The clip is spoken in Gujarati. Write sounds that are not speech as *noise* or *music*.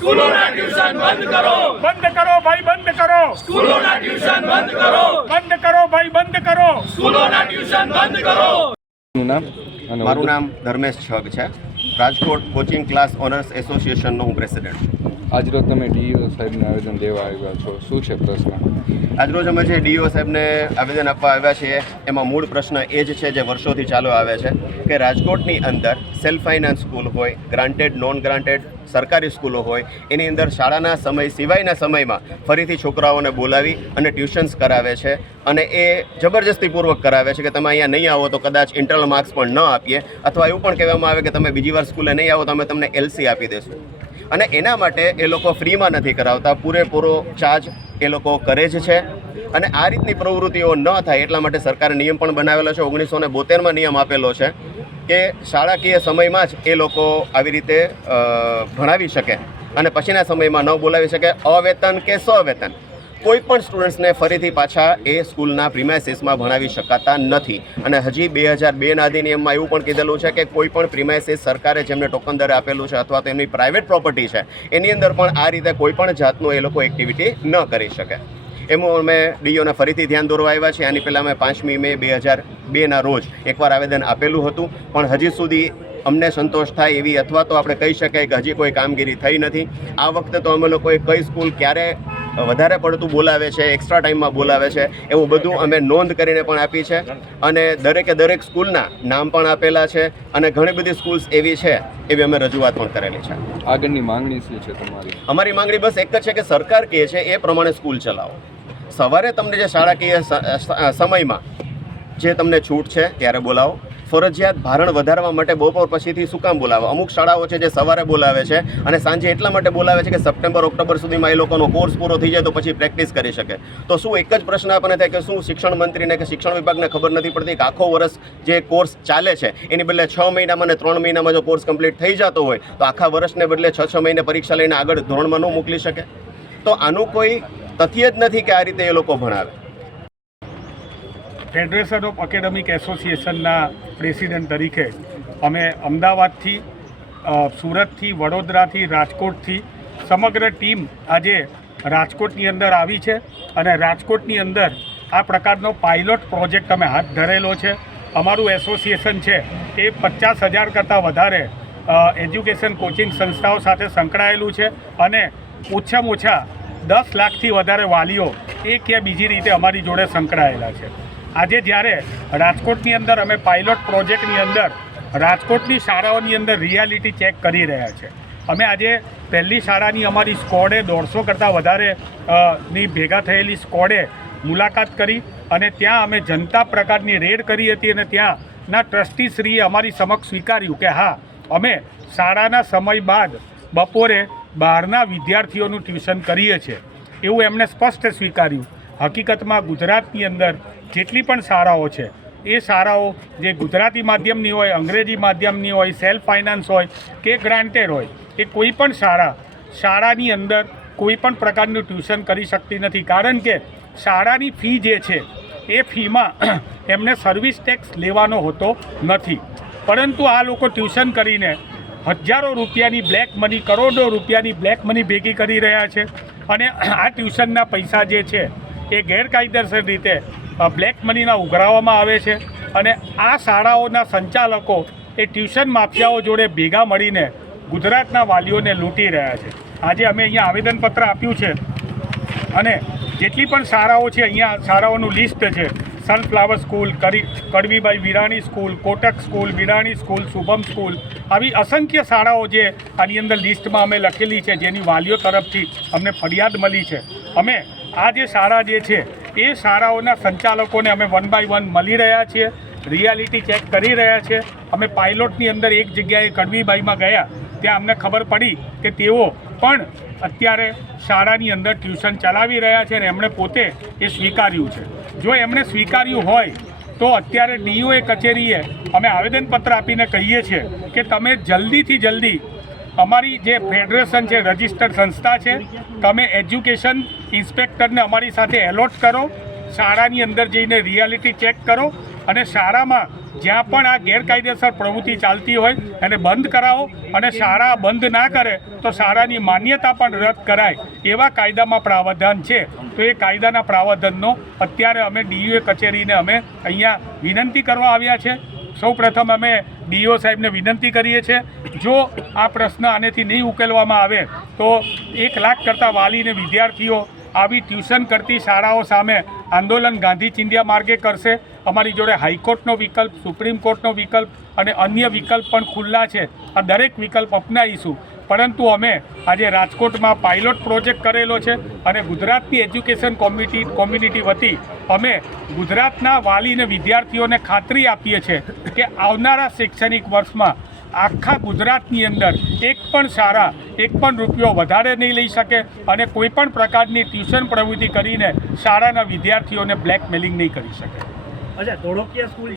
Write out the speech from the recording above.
સ્કૂલોના ટ્યુશન બંધ કરો. બંધ કરો ભાઈ બંધ કરો. સ્કૂલોના ટ્યુશન બંધ કરો. બંધ કરો ભાઈ બંધ કરો. સ્કૂલોના ટ્યુશન બંધ કરો. નું નામ અને મારું નામ ધર્મેશ છગ છે. રાજકોટ કોચિંગ ક્લાસ ઓનર્સ એસોસિએશનનો હું પ્રેસિડેન્ટ છું. આજરોજ તમે ડીઈઓ સાહેબને આવેદન દેવા આવ્યા છો. શું છે પ્રશ્ન? આજરોજ અમે જે ડીઓ સાહેબને આવેદન આપવા આવ્યા છીએ એમાં મૂળ પ્રશ્ન એ જ છે જે વર્ષોથી ચાલુ આવે છે કે રાજકોટની અંદર સેલ્ફ ફાઇનાન્સ સ્કૂલ હોય ગ્રાન્ટેડ નોન ગ્રાન્ટેડ સરકારી સ્કૂલો હોય, એની અંદર શાળાના સમય, સિવાયના સમયમાં ફરીથી છોકરાઓને બોલાવી અને ટ્યુશન્સ કરાવે છે. અને એ જબરજસ્તીપૂર્વક કરાવે છે કે તમે અહીંયા નહીં આવો તો કદાચ ઇન્ટરનલ માર્ક્સ પણ ન આપીએ, અથવા એવું પણ કહેવામાં આવે કે તમે બીજી વાર સ્કૂલે નહીં આવો તો અમે તમને એલસી આપી દેશું. અને એના માટે એ લોકો ફ્રીમાં નથી કરાવતા, પૂરેપૂરો ચાર્જ એ લોકો કરે જ છે. અને આ રીતની પ્રવૃત્તિઓ ન થાય એટલા માટે સરકારે નિયમ પણ બનાવેલો છે, ઓગણીસો ને બોતેરમાં નિયમ આપેલો છે. કે શાળાકીય સમયમાં જ એ લોકો આવી રીતે ભણાવી શકે અને પછીના સમયમાં ન બોલાવી શકે. અવેતન કે સવેતન કોઈ પણ સ્ટુડન્ટ્સને ફરીથી પાછા એ સ્કૂલના પ્રિમાઇસીસમાં ભણાવી શકાતા નથી. અને હજી બે હજાર બેના અધિનિયમમાં એવું પણ કીધેલું છે કે કોઈ પણ પ્રિમાઇસીસ સરકારે જેમને ટોકન દરે આપેલું છે અથવા તો એમની પ્રાઇવેટ પ્રોપર્ટી છે, એની અંદર પણ આ રીતે કોઈ પણ જાતનું એ લોકો એક્ટિવિટી ન કરી શકે. એમાં અમે ડીઓને ફરીથી ધ્યાન દોરવા આવ્યા છે આની પહેલાં અમે પાંચમી મે બે હજાર બેના રોજ એકવાર આવેદન આપેલું હતું. પણ હજી સુધી અમને સંતોષ થાય એવી અથવા તો આપણે કહી શકાય કે હજી કોઈ કામગીરી થઈ નથી. આ વખતે તો અમે લોકોએ કઈ સ્કૂલ ક્યારે વધારે પડતું બોલાવે છે એક્સ્ટ્રા ટાઈમમાં બોલાવે છે એવું બધું અમે નોંધ કરીને પણ આપી છે. અને દરેકે દરેક સ્કૂલના નામ પણ આપેલા છે અને ઘણી બધી સ્કૂલ્સ એવી છે એવી અમે રજૂઆત પણ કરેલી છે. આગળની માંગણી શું છે તમારી? અમારી માંગણી બસ એક જ છે કે સરકાર કહે છે એ પ્રમાણે સ્કૂલ ચલાવો. સવારે તમને જે શાળાકીય સમયમાં જે તમને છૂટ છે ત્યારે બોલાવો. ફરજિયાત ભારણ વધારવા માટે બપોર પછીથી શું કામ બોલાવે? અમુક શાળાઓ છે જે સવારે બોલાવે છે અને સાંજે એટલા માટે બોલાવે છે કે સપ્ટેમ્બર, ઓક્ટોબર સુધીમાં એ લોકોનો કોર્સ પૂરો થઈ જાય તો પછી પ્રેક્ટિસ કરી શકે. તો શું એક જ પ્રશ્ન આપણને થાય કે શું શિક્ષણ મંત્રીને કે શિક્ષણ વિભાગને ખબર નથી પડતી કે આખો વર્ષ જે કોર્સ ચાલે છે, એની બદલે છ મહિનામાં અને ત્રણ મહિનામાં જો કોર્સ કમ્પ્લીટ થઈ જતો હોય, તો આખા વર્ષને બદલે છ છ મહિને પરીક્ષા લઈને આગળ ધોરણમાં ન મોકલી શકે? તો આનું કોઈ તથ્ય જ નથી કે આ રીતે એ લોકો ભણાવે. ફેડરેશન ઓફ એકેડેમિક એસોસિએશનના પ્રેસિડેન્ટ તરીકે અમે અમદાવાદથી સુરતથી, વડોદરાથી, રાજકોટથી સમગ્ર ટીમ આજે રાજકોટની અંદર આવી છે અને રાજકોટની અંદર આ પ્રકારનો પાયલોટ પ્રોજેક્ટ અમે હાથ ધરેલો છે. અમારું એસોસિએશન છે એ પચાસ હજાર કરતાં વધારે એજ્યુકેશન કોચિંગ સંસ્થાઓ સાથે સંકળાયેલું છે અને ઓછામાં ઓછા દસ લાખથી વધારે વાલીઓ એક કે બીજી રીતે અમારી જોડે સંકળાયેલા છે. આજે જ્યારે રાજકોટની અંદર અમે પાયલોટ પ્રોજેક્ટની અંદર રાજકોટની શાળાઓની અંદર રિયાલિટી ચેક કરી રહ્યા છે. અમે આજે પહેલી શાળાની અમારી સ્કોડે દોઢસો કરતાં વધારે ની ભેગા થયેલી સ્કોડે મુલાકાત કરી અને ત્યાં અમે જનતા પ્રકારની રેડ કરી હતી અને ત્યાંના ટ્રસ્ટીશ્રીએ અમારી સમક્ષ સ્વીકાર્યું કે હા, અમે શાળાના સમય બાદ બપોરે બહારના વિદ્યાર્થીઓનું ટ્યુશન કરીએ છીએ. એવું એમણે સ્પષ્ટ સ્વીકાર્યું. હકીકતમાં ગુજરાતની અંદર જેટલી પણ શાળાઓ છે, એ શાળાઓ જે ગુજરાતી માધ્યમની હોય, અંગ્રેજી માધ્યમની હોય સેલ્ફ ફાઇનાન્સ હોય કે ગ્રાન્ટેડ હોય, એ કોઈ પણ શાળા, શાળાની અંદર કોઈ પણ પ્રકારનું ટ્યુશન કરી શકતી નથી. કારણ કે શાળાની ફી જે છે, એ ફીમાં *clears throat* એમને સર્વિસ ટેક્સ લેવાનો હોતો નથી. પરંતુ આ લોકો ટ્યુશન કરીને હજારો રૂપિયાની બ્લેક મની કરોડો રૂપિયાની બ્લેક મની ભેગી કરી રહ્યા છે. અને આ ટ્યુશનના પૈસા જે છે, એ ગેરકાયદેસર રીતે બ્લેક મનીના ઉઘરાવવામાં આવે છે અને આ શાળાઓના સંચાલકો એ ટ્યુશન માફિયાઓ જોડે ભેગા મળીને ગુજરાતના વાલીઓને લૂંટી રહ્યા છે. આજે અમે અહીંયા આવેદનપત્ર આપ્યું છે અને જેટલી પણ શાળાઓ છે, અહીંયા શાળાઓનું લિસ્ટ છે. સનફ્લાવર સ્કૂલ કરી, Kadvibai Virani school Kotak school Virani school Shubham school આવી અસંખ્ય શાળાઓ જે આની અંદર લિસ્ટમાં અમે લખેલી છે, જેની વાલીઓ તરફથી અમને ફરિયાદ મળી છે. અમે આ જે શાળા જે છે એ શાળાઓના સંચાલકોને અમે વન બાય વન મળી રહ્યા છીએ રિયાલિટી ચેક કરી રહ્યા છીએ. અમે પાયલોટની અંદર એક જગ્યાએ કડવીબાઈમાં ગયા, ત્યાં અમને ખબર પડી કે તેઓ પણ અત્યારે શાળાની અંદર ટ્યુશન ચલાવી રહ્યા છે અને એમણે પોતે એ સ્વીકાર્યું છે. જો એમણે સ્વીકાર્યું હોય, તો અત્યારે ડીઓએ કચેરીએ અમે આવેદનપત્ર આપીને કહીએ છીએ કે તમે જલ્દીથી જલ્દી અમારી જે ફેડરેશન છે, રજિસ્ટર્ડ સંસ્થા છે, તમે એજ્યુકેશન ઇન્સ્પેક્ટરને અમારી સાથે એલોટ કરો, શાળાની અંદર જઈને રિયાલિટી ચેક કરો અને શાળામાં જ્યાં પણ આ ગેરકાયદેસર પ્રવૃત્તિ ચાલતી હોય એને બંધ કરાવો અને શાળા બંધ ના કરે તો શાળાની માન્યતા પણ રદ કરાય એવા કાયદામાં પ્રાવધાન છે. તો એ કાયદાના પ્રાવધાનનો અત્યારે અમે ડીયુએ કચેરીને અમે અહીંયા વિનંતી કરવા આવ્યા છે. સૌ પ્રથમ અમે ડીઓ સાહેબને વિનંતી કરીએ છીએ, જો આ પ્રશ્ન આનેથી નહીં ઉકેલવામાં આવે, તો એક લાખ કરતાં વાલીને વિદ્યાર્થીઓ આવી ટ્યુશન કરતી શાળાઓ સામે આંદોલન ગાંધી ચિંધ્યા માર્ગે કરશે. અમારી જોડે હાઈકોર્ટનો વિકલ્પ, સુપ્રીમ કોર્ટનો વિકલ્પ અને અન્ય વિકલ્પ પણ ખુલ્લા છે. આ દરેક વિકલ્પ અપનાવીશું. પરંતુ અમે આજે રાજકોટમાં પાયલોટ પ્રોજેક્ટ કરેલો છે અને ગુજરાતની એજ્યુકેશન કોમ્યુનિટી કોમ્યુનિટી વતી અમે ગુજરાતના વાલી અને વિદ્યાર્થીઓને ખાતરી આપીએ છીએ કે આવનારા શૈક્ષણિક વર્ષમાં આખા ગુજરાતની અંદર એક પણ શાળા, એક પણ રૂપિયો વધારે નહીં લઈ શકે અને કોઈ પણ પ્રકારની ટ્યુશન પ્રવૃત્તિ કરીને શાળાના વિદ્યાર્થીઓને બ્લેકમેલિંગ નહીં કરી શકે. અચ્છા, ધોળકિયા સ્કૂલ